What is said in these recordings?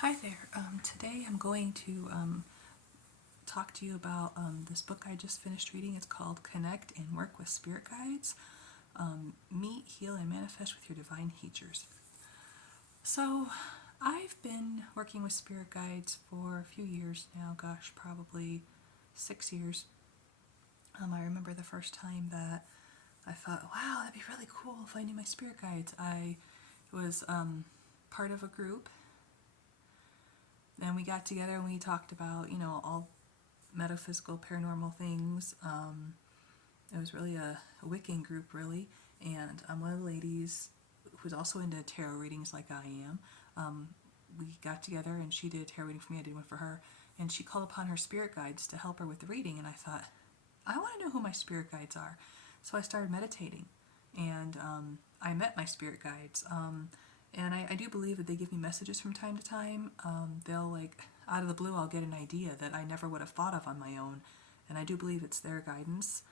Hi there. Today I'm going to talk to you about this book I just finished reading. It's called Connect and Work with Spirit Guides. Meet, Heal, and Manifest with Your Divine Teachers. So I've been working with spirit guides for a few years now. Gosh, probably 6 years. I remember the first time that I thought, wow, that'd be really cool if I knew my spirit guides. I was part of a group. Then we got together and we talked about, all metaphysical, paranormal things. It was really a Wiccan group, really. And one of the ladies who's also into tarot readings like I am, we got together and she did a tarot reading for me, I did one for her. And she called upon her spirit guides to help her with the reading. And I thought, I want to know who my spirit guides are. So I started meditating. And I met my spirit guides. And I do believe that they give me messages from time to time. They'll, out of the blue, I'll get an idea that I never would have thought of on my own. And I do believe it's their guidance.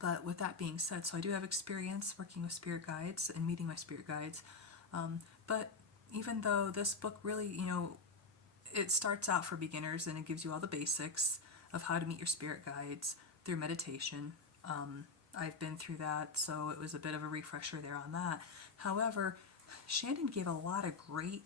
But with that being said, so I do have experience working with spirit guides and meeting my spirit guides. But even though this book really, it starts out for beginners and it gives you all the basics of how to meet your spirit guides through meditation. I've been through that, so it was a bit of a refresher there on that. However, Shannon gave a lot of great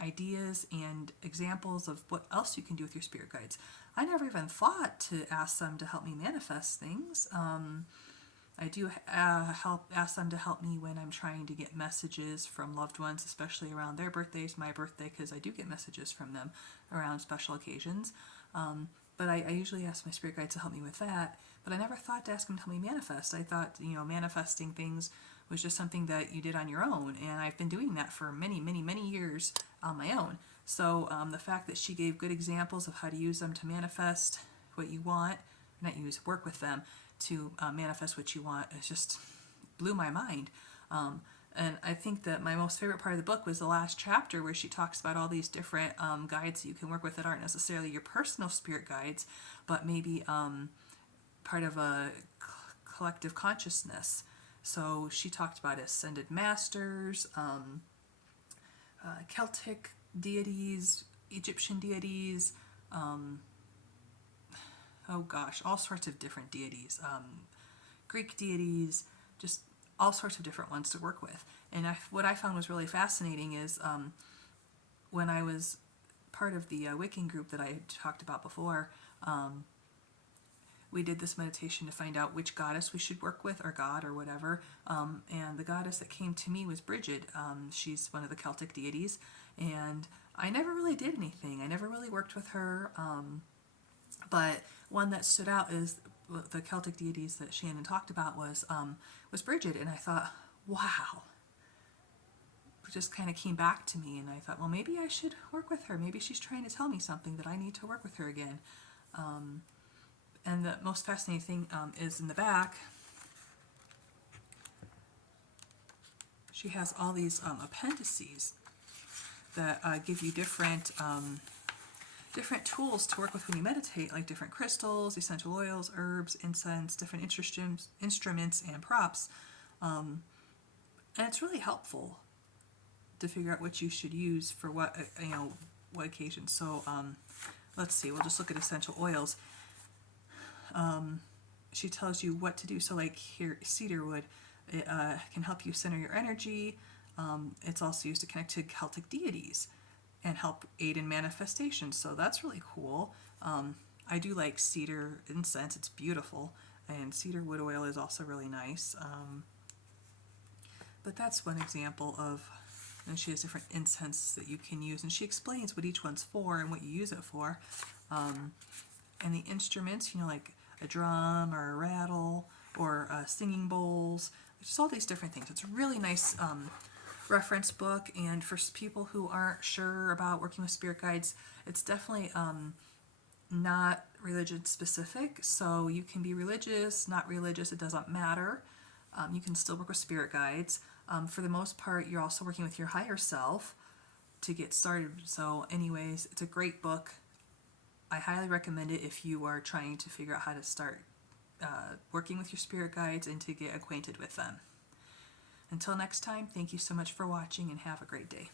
ideas and examples of what else you can do with your spirit guides. I never even thought to ask them to help me manifest things. I do ask them to help me when I'm trying to get messages from loved ones, especially around their birthdays, my birthday, because I do get messages from them around special occasions. But I usually ask my spirit guides to help me with that. But I never thought to ask them to help me manifest. I thought, manifesting things was just something that you did on your own. And I've been doing that for many, many, many years on my own. So the fact that she gave good examples of how to use them to manifest what you want, work with them to manifest what you want, it just blew my mind. And I think that my most favorite part of the book was the last chapter where she talks about all these different guides that you can work with that aren't necessarily your personal spirit guides, but maybe part of a collective consciousness. So she talked about ascended masters, Celtic deities, Egyptian deities, all sorts of different deities, Greek deities, just all sorts of different ones to work with. And what I found was really fascinating is when I was part of the Wiccan group that I had talked about before, we did this meditation to find out which goddess we should work with, or god, or whatever. And the goddess that came to me was Bridget. She's one of the Celtic deities. And I never really did anything. I never really worked with her. But one that stood out is the Celtic deities that Shannon talked about was Bridget. And I thought, wow. It just kind of came back to me. And I thought, well, maybe I should work with her. Maybe she's trying to tell me something that I need to work with her again. And the most fascinating thing is in the back, she has all these appendices that give you different tools to work with when you meditate, like different crystals, essential oils, herbs, incense, different instruments and props. And it's really helpful to figure out what you should use for what occasion. So let's see, we'll just look at essential oils. She tells you what to do. So like here, cedar wood, it can help you center your energy. It's also used to connect to Celtic deities and help aid in manifestation. So that's really cool. I do like cedar incense. It's beautiful. And cedar wood oil is also really nice. But that's one example of, and she has different incenses that you can use. And she explains what each one's for and what you use it for. And the instruments, like a drum or a rattle or singing bowls, just all these different things. It's a really nice reference book, and for people who aren't sure about working with spirit guides, it's definitely not religion specific. So you can be religious, not religious, it doesn't matter. You can still work with spirit guides. For the most part, you're also working with your higher self to get started. So anyways, it's a great book. I highly recommend it if you are trying to figure out how to start working with your spirit guides and to get acquainted with them. Until next time, thank you so much for watching and have a great day.